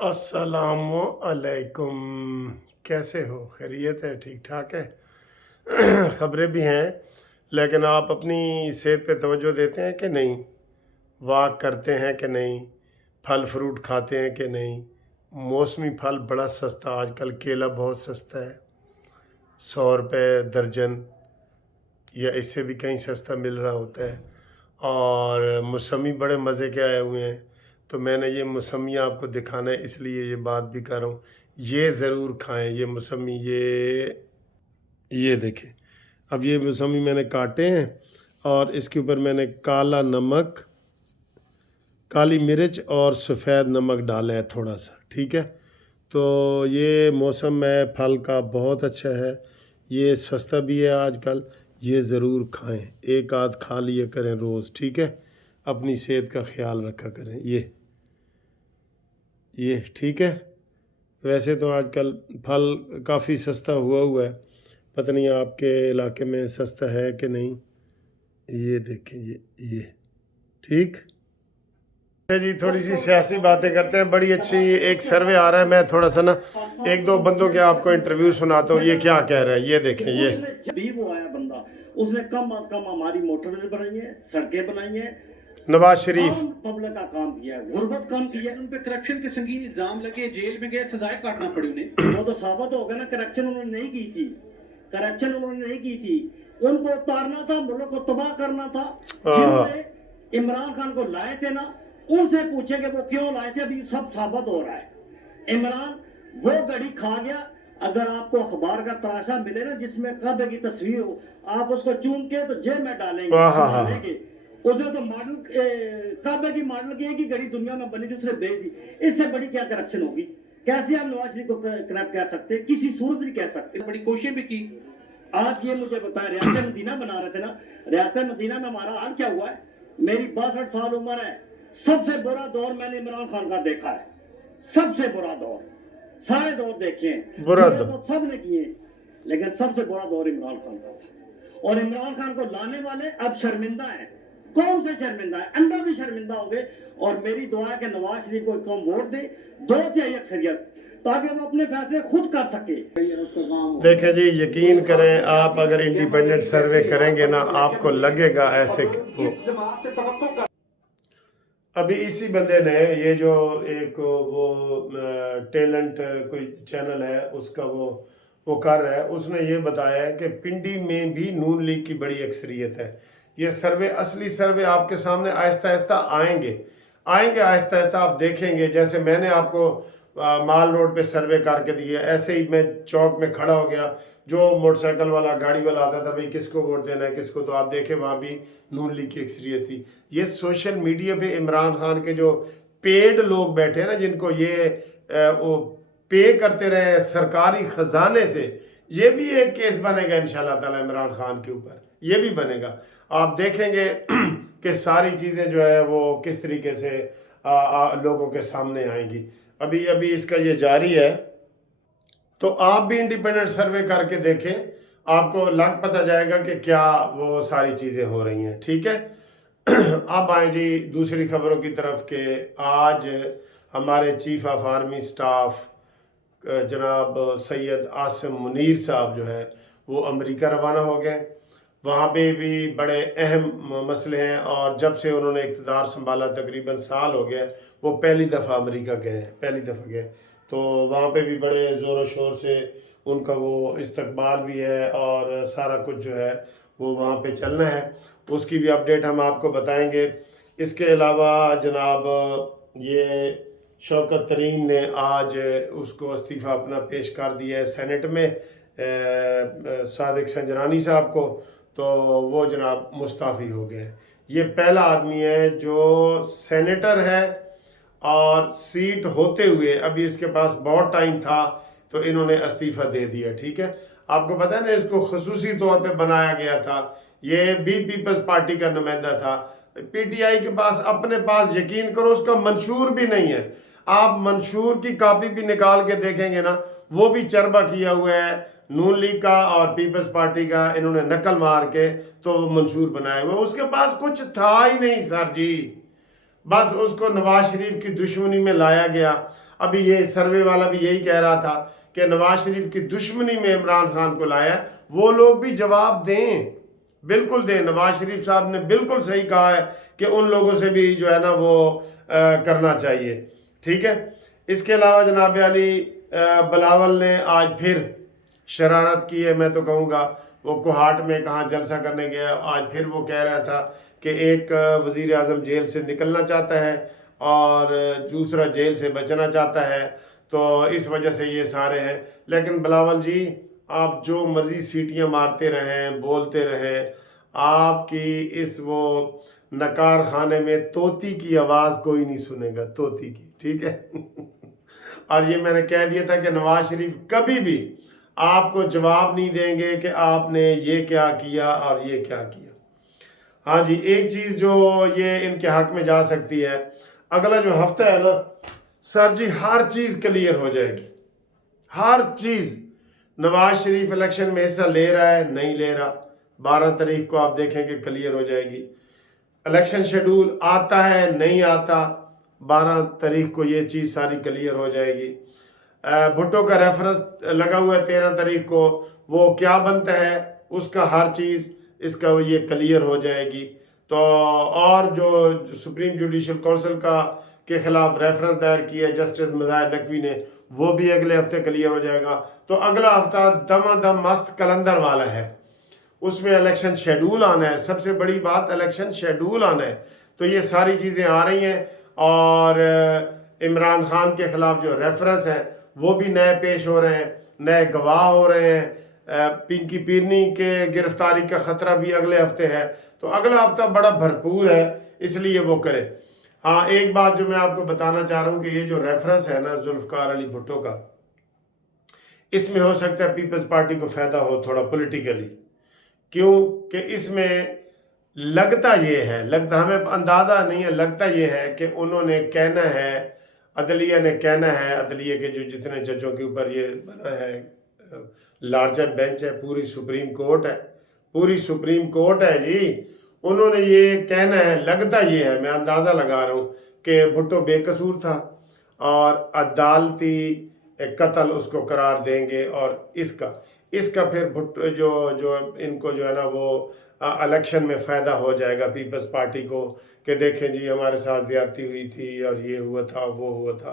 अस्सलामुअलैकुम। कैसे हो? खैरियत है? ठीक ठाक है? ख़बरें भी हैं, लेकिन आप अपनी सेहत पे तवज्जो देते हैं कि नहीं? वॉक करते हैं कि नहीं? फल फ्रूट खाते हैं कि नहीं? मौसमी फल बड़ा सस्ता, आजकल केला बहुत सस्ता है, 100 रुपये दर्जन या इससे भी कहीं सस्ता मिल रहा होता है। और मौसमी बड़े मज़े के आए हुए हैं, तो मैंने ये मौसमी आपको दिखाना है, इसलिए ये बात भी कर रहा हूँ। ये ज़रूर खाएं, ये मौसमी। ये देखें, अब ये मौसमी मैंने काटे हैं और इसके ऊपर मैंने काला नमक, काली मिर्च और सफ़ेद नमक डाला है थोड़ा सा, ठीक है। तो ये मौसम है फल का, बहुत अच्छा है, ये सस्ता भी है आजकल। ये ज़रूर खाएं, एक आध खा लिया करें रोज़, ठीक है। अपनी सेहत का ख्याल रखा करें। ये ठीक है। वैसे तो आजकल फल काफ़ी सस्ता हुआ है, पता नहीं आपके इलाके में सस्ता है कि नहीं। ये देखें, ये ठीक है जी। थोड़ी सी सियासी बातें करते हैं। बड़ी अच्छी एक सर्वे आ रहा है, मैं थोड़ा सा ना एक दो बंदों के आपको इंटरव्यू सुनाता हूँ, ये क्या कह रहा है। ये देखें, ये भी वो आया बंदा, उसने कम अज कम हमारी मोटरवे बनाई है, सड़कें बनाई है, नवाज शरीफ पब्लिक का काम किया है, गुर्बत कम किया है। उन पे करप्शन के संगीन इल्जाम लगे, जेल में गए, सजाएं काटना पड़ी उन्हें। वो तो साबित हो गया ना, करप्शन उन्होंने नहीं की थी, करप्शन उन्होंने नहीं की थी। उनको उतारना था, मुल्क को तबाह करना था। जिन्होंने इमरान खान को लाए थे ना, उनसे पूछे कि वो क्यों लाए थे, अभी सब साबित हो रहा है। इमरान वो गड़ी खा गया। अगर आपको अखबार का तराशा मिले ना जिसमें काबे की तस्वीर हो, आप उसको चूम के तो जेब में डालेंगे। उसने तो मॉडल काबे की मॉडल की एक ही घड़ी दुनिया में बनी, दूसरे बेच दी। इससे बड़ी क्या करप्शन होगी? कैसे आप नवाज शरीफ को करप्ट कह सकते हैं? किसी सूरत नहीं कह सकते। बड़ी कोशिश भी की। आज ये मुझे बताया, रियासत मदीना बना रहे थे ना, रियासत मदीना में हमारा हाल क्या हुआ है? मेरी 62 साल उम्र है, सबसे बुरा दौर मैंने इमरान खान का देखा है। सबसे बुरा दौर, सारे दौर देखे हैं, बुरा दौर तो सब ने किए, लेकिन सबसे बुरा दौर इमरान खान का था। और इमरान खान को लाने वाले अब शर्मिंदा हैं। कौन से शर्मिंदा है? अंदर भी शर्मिंदा हो गए। और मेरी दुआ है कि नवाज शरीफ को कौम वोट दे, 2/3 अक्सरियत, ताकि हम अपने फैसले खुद कर सके। देखें जी, यकीन करें, आप अगर इंडिपेंडेंट सर्वे करेंगे ना, आपको लगेगा ऐसे कि वो अभी इसी बंदे ने ये जो एक वो टैलेंट कोई चैनल है उसका वो कर रहा है, उसने ये बताया है कि पिंडी में भी नून लीग की बड़ी अक्सरियत है। ये सर्वे, असली सर्वे आपके सामने आहिस्ता आहिस्ता आएंगे आहिस्ता आहिस्ता आप देखेंगे। जैसे मैंने आपको माल रोड पे सर्वे करके दिया, ऐसे ही मैं चौक में खड़ा हो गया, जो मोटरसाइकिल वाला गाड़ी वाला आता था, भाई किसको वोट देना है किसको, तो आप देखें वहाँ भी नून लीग की अक्सरियत थी। ये सोशल मीडिया पे इमरान खान के जो पेड लोग बैठे हैं ना, जिनको ये वो पे करते रहे सरकारी खजाने से, ये भी एक केस बनेगा इंशाल्लाह ताला इमरान खान के ऊपर, ये भी बनेगा। आप देखेंगे कि सारी चीज़ें जो है वो किस तरीके से लोगों के सामने आएंगी। अभी इसका ये जारी है, तो आप भी इंडिपेंडेंट सर्वे करके देखें, आपको लग पता जाएगा कि क्या वो सारी चीज़ें हो रही हैं, ठीक है। अब आए जी दूसरी खबरों की तरफ के आज हमारे चीफ ऑफ आर्मी स्टाफ जनाब सैयद आसिम मुनीर साहब जो है वो अमेरिका रवाना हो गए। वहाँ पे भी बड़े अहम मसले हैं, और जब से उन्होंने इक़्तिदार संभाला तकरीबन साल हो गया, वो पहली दफ़ा अमेरिका गए हैं, पहली दफ़ा गए। तो वहाँ पे भी बड़े ज़ोर शोर से उनका वो इस्तकबाल भी है और सारा कुछ जो है वो वहाँ पे चलना है, उसकी भी अपडेट हम आपको बताएंगे। इसके अलावा जनाब ये शौकत तरीन ने आज उसको इस्तीफ़ा अपना पेश कर दिया है सेनेट में, सादिक संजरानी साहब को, तो वो जनाब मुस्ताफ़ी हो गए। ये पहला आदमी है जो सेनेटर है और सीट होते हुए, अभी इसके पास बहुत टाइम था तो इन्होंने इस्तीफ़ा दे दिया, ठीक है। आपको पता है ना, इसको खसूसी तौर पे बनाया गया था, ये भी पीपल्स पार्टी का नुमाइंदा था। पीटीआई के पास अपने पास, यकीन करो, उसका मंशूर भी नहीं है। आप मंशूर की कॉपी भी निकाल के देखेंगे ना, वो भी चरबा किया हुआ है नून लीग का और पीपल्स पार्टी का, इन्होंने नकल मार के तो मंशूर बनाए हुए। उसके पास कुछ था ही नहीं सर जी, बस उसको नवाज शरीफ की दुश्मनी में लाया गया। अभी ये सर्वे वाला भी यही कह रहा था कि नवाज शरीफ की दुश्मनी में इमरान खान को लाया है। वो लोग भी जवाब दें, बिल्कुल दें। नवाज शरीफ साहब ने बिल्कुल सही कहा है कि उन लोगों से भी जो है ना वो करना चाहिए, ठीक है। इसके अलावा जनाब अली बिलावल ने आज फिर शरारत की है, मैं तो कहूँगा। वो कोहाट में कहाँ जलसा करने गया, आज फिर वो कह रहा था कि एक वज़ीर आज़म जेल से निकलना चाहता है और दूसरा जेल से बचना चाहता है, तो इस वजह से ये सारे हैं। लेकिन बिलावल जी, आप जो मर्ज़ी सीटियाँ मारते रहें, बोलते रहें, आपकी इस वो नकार खाने में तोती की आवाज़ कोई नहीं सुनेगा, तोती की, ठीक है। और ये मैंने कह दिया था कि नवाज शरीफ कभी भी आपको जवाब नहीं देंगे कि आपने ये क्या किया और ये क्या किया। हाँ जी, एक चीज़ जो ये इनके हक में जा सकती है, अगला जो हफ्ता है ना सर जी, हर चीज़ क्लियर हो जाएगी, हर चीज़। नवाज शरीफ इलेक्शन में हिस्सा ले रहा है, नहीं ले रहा, 12 तारीख को आप देखेंगे क्लियर हो जाएगी। इलेक्शन शेड्यूल आता है, नहीं आता, 12 तारीख को ये चीज़ सारी क्लियर हो जाएगी। भुट्टो का रेफरेंस लगा हुआ है 13 तारीख को, वो क्या बनता है उसका हर चीज़ इसका ये क्लियर हो जाएगी। तो और जो सुप्रीम जुडिशल काउंसिल का के खिलाफ रेफरेंस दायर किया है जस्टिस मज़ाहिर नकवी ने, वो भी अगले हफ्ते क्लियर हो जाएगा। तो अगला हफ्ता दमादम मस्त कलंदर वाला है, उसमें इलेक्शन शेड्यूल आना है। सबसे बड़ी बात इलेक्शन शेड्यूल आना है। तो ये सारी चीज़ें आ रही हैं और इमरान खान के खिलाफ जो रेफरेंस है वो भी नए पेश हो रहे हैं, नए गवाह हो रहे हैं। पिंकी पीरनी के गिरफ्तारी का ख़तरा भी अगले हफ्ते है। तो अगला हफ्ता बड़ा भरपूर है, इसलिए वो करें। हाँ, एक बात जो मैं आपको बताना चाह रहा हूँ कि ये जो रेफरेंस है ना जुल्फ़िकार अली भुट्टो का, इसमें हो सकता है पीपल्स पार्टी को फ़ायदा हो थोड़ा पॉलिटिकली। क्यों कि इसमें लगता ये है, लगता हमें अंदाज़ा नहीं है, लगता ये है कि उन्होंने कहना है, अदलिया ने कहना है, अदलिया के जो जितने जजों के ऊपर ये बना है लार्जर बेंच है, पूरी सुप्रीम कोर्ट है, पूरी सुप्रीम कोर्ट है जी। उन्होंने ये कहना है, लगता ये है, मैं अंदाज़ा लगा रहा हूँ कि भुट्टो बेकसूर था और अदालती कत्ल उसको करार देंगे और इसका फिर भुट्टो जो इनको जो है ना वो इलेक्शन में फ़ायदा हो जाएगा पीपल्स पार्टी को कि देखें जी हमारे साथ ज़्यादती हुई थी और ये हुआ था वो हुआ था,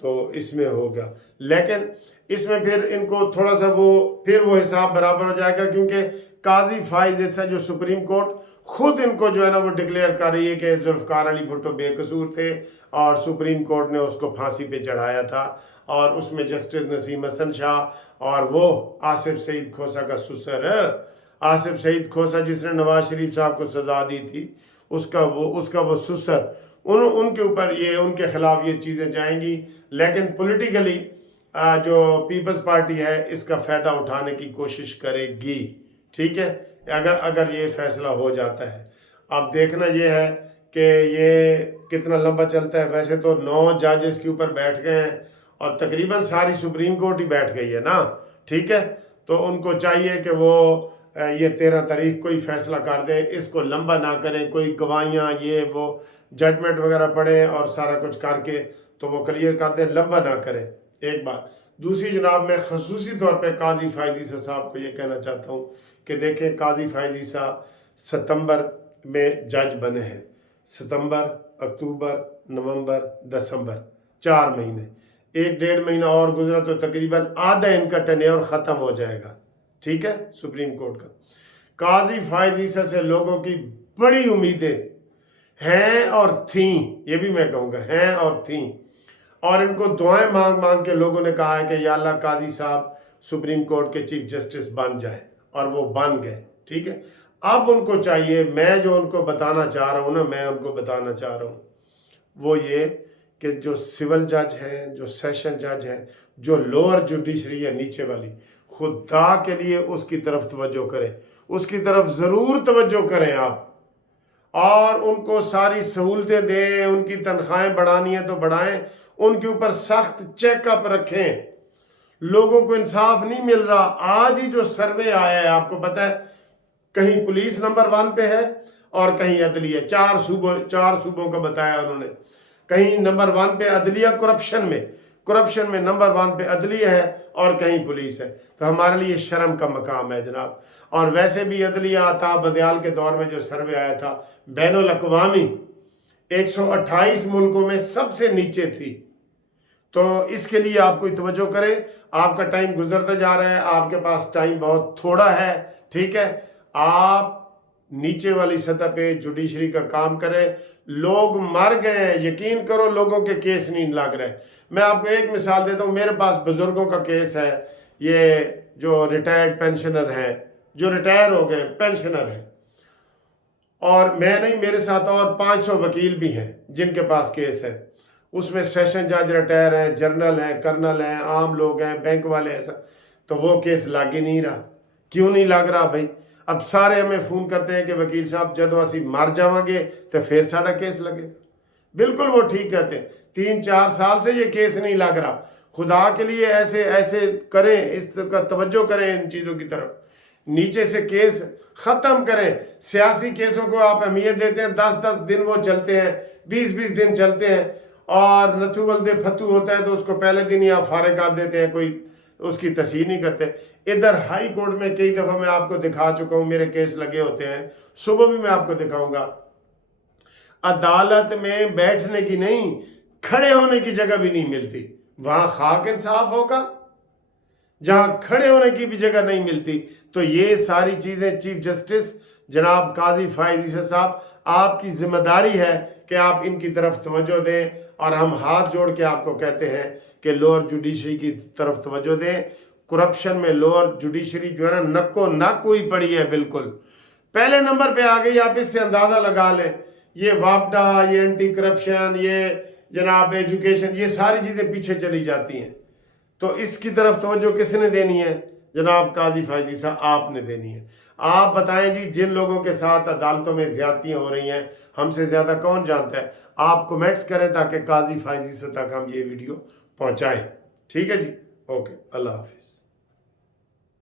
तो इसमें होगा। लेकिन इसमें फिर इनको थोड़ा सा वो हिसाब बराबर हो जाएगा, क्योंकि काजी फाइज जैसा जो सुप्रीम कोर्ट खुद इनको जो है ना वो डिक्लेयर कर रही है कि जुल्फ़िकार अली भुट्टो बेकसूर थे और सुप्रीम कोर्ट ने उसको फांसी पे चढ़ाया था। और उसमें जस्टिस नसीम हसन शाह और वो आसिफ सईद खोसा का सुसर, आसिफ सईद खोसा जिसने नवाज शरीफ साहब को सजा दी थी, उसका वो सुसर, उनके ऊपर ये उनके खिलाफ ये चीज़ें जाएंगी। लेकिन पॉलिटिकली जो पीपल्स पार्टी है इसका फ़ायदा उठाने की कोशिश करेगी, ठीक है, अगर ये फैसला हो जाता है। अब देखना ये है कि ये कितना लंबा चलता है। वैसे तो 9 जजेस के ऊपर बैठ गए हैं और तकरीबन सारी सुप्रीम कोर्ट ही बैठ गई है ना, ठीक है। तो उनको चाहिए कि वो ये 13 तारीख को ही फैसला कर दें, इसको लंबा ना करें, कोई गवाहियाँ ये वो जजमेंट वगैरह पढ़ें और सारा कुछ करके तो वो क्लियर कर दें, लंबा ना करें, एक बात। दूसरी जनाब, मैं खसूसी तौर पे काजी फायद ईसा साहब को ये कहना चाहता हूँ कि देखें, काजी फायद ईसा सितंबर में जज बने हैं, सितंबर, अक्टूबर, नवंबर, दिसंबर, 4 महीने, 1-1.5 महीना और गुजरा तो तकरीबन आधा इनका टेन्योर ख़त्म हो जाएगा, ठीक है, सुप्रीम कोर्ट का। काजी फायद ईसा से लोगों की बड़ी उम्मीदें हैं और थीं, ये भी मैं कहूँगा हैं और थीं, और इनको दुआएं मांग मांग के लोगों ने कहा है कि या अल्लाह काजी साहब सुप्रीम कोर्ट के चीफ जस्टिस बन जाए, और वो बन गए, ठीक है। अब उनको चाहिए, मैं जो उनको बताना चाह रहा हूँ ना, मैं उनको बताना चाह रहा हूँ वो ये कि जो सिविल जज हैं, जो सेशन जज हैं, जो लोअर जुडिशरी है नीचे वाली, खुदा के लिए उसकी तरफ तवज्जो करें, उसकी तरफ ज़रूर तवज्जो करें आप, और उनको सारी सहूलतें दें, उनकी तनख्वाहें बढ़ानी है तो बढ़ाएं, उनके ऊपर सख्त चेकअप रखें। लोगों को इंसाफ नहीं मिल रहा। आज ही जो सर्वे आया है, आपको पता है, कहीं पुलिस नंबर 1 पे है और कहीं अदलिया, 4 सूबों का बताया उन्होंने। कहीं नंबर 1 पे अदलिया करप्शन में, करप्शन में नंबर 1 पे अदलिया है और कहीं पुलिस है। तो हमारे लिए शर्म का मकाम है जनाब। और वैसे भी अदलिया आता बदियाल के दौर में जो सर्वे आया था बैनुल अक़वामी 128 मुल्कों में सबसे नीचे थी। तो इसके लिए आप कोई तवज्जो करें। आपका टाइम गुजरता जा रहा है, आपके पास टाइम बहुत थोड़ा है, ठीक है। आप नीचे वाली सतह पे जुडिशरी का काम करें। लोग मर गए हैं, यकीन करो लोगों के केस नहीं लग रहे। मैं आपको एक मिसाल देता हूँ, मेरे पास बुजुर्गों का केस है, ये जो रिटायर्ड पेंशनर है, जो रिटायर हो गए पेंशनर है, और मैं नहीं, मेरे साथ और 500 वकील भी हैं जिनके पास केस है। उसमें सेशन जज रिटायर हैं, जर्नल हैं, कर्नल हैं, आम लोग हैं, बैंक वाले हैं, तो वो केस लाग ही नहीं रहा। क्यों नहीं लग रहा भाई? अब सारे हमें फ़ोन करते हैं कि वकील साहब जदों असी मर जावांगे तो फिर साड़ा केस लगेगा। बिल्कुल वो ठीक कहते हैं, 3-4 साल से ये केस नहीं लग रहा। खुदा के लिए ऐसे ऐसे करें, इसका तवज्जो करें इन चीज़ों की तरफ, नीचे से केस ख़त्म करें। सियासी केसों को आप अहमियत देते हैं, 10-10 दिन वो चलते हैं, 20-20 दिन चलते हैं, और नथु बल्दे फतू होता है तो उसको पहले दिन ही आप फारिग कर देते हैं, कोई उसकी तस्हीर नहीं करते। इधर हाई कोर्ट में कई दफ़ा मैं आपको दिखा चुका हूँ, मेरे केस लगे होते हैं, सुबह भी मैं आपको दिखाऊंगा। अदालत में बैठने की नहीं, खड़े होने की जगह भी नहीं मिलती। वहाँ खाक इंसाफ होगा जहाँ खड़े होने की भी जगह नहीं मिलती। तो ये सारी चीज़ें चीफ जस्टिस जनाब काजी फायज ईसा साहब, आपकी जिम्मेदारी है कि आप इनकी तरफ तवज्जो दें, और हम हाथ जोड़ के आपको कहते हैं कि लोअर जुडिशरी की तरफ तवज्जो दें। करप्शन में लोअर जुडिशरी जो है ना, नक्को नक हुई पड़ी है, बिल्कुल पहले नंबर पे आ गई। आप इससे अंदाज़ा लगा लें, ये वापडा, ये एंटी करप्शन, ये जनाब एजुकेशन, ये सारी चीज़ें पीछे चली जाती हैं। तो इसकी तरफ तवज्जो किसने देनी है? जनाब काजी फायज ईसा आपने देनी है। आप बताएं जी, जिन लोगों के साथ अदालतों में ज़्यादतियाँ हो रही हैं, हमसे ज़्यादा कौन जानता है? आप कमेंट्स करें ताकि काजी फायज ईसा तक हम ये वीडियो पहुँचाएँ। ठीक है जी, ओके, अल्लाह हाफिज़।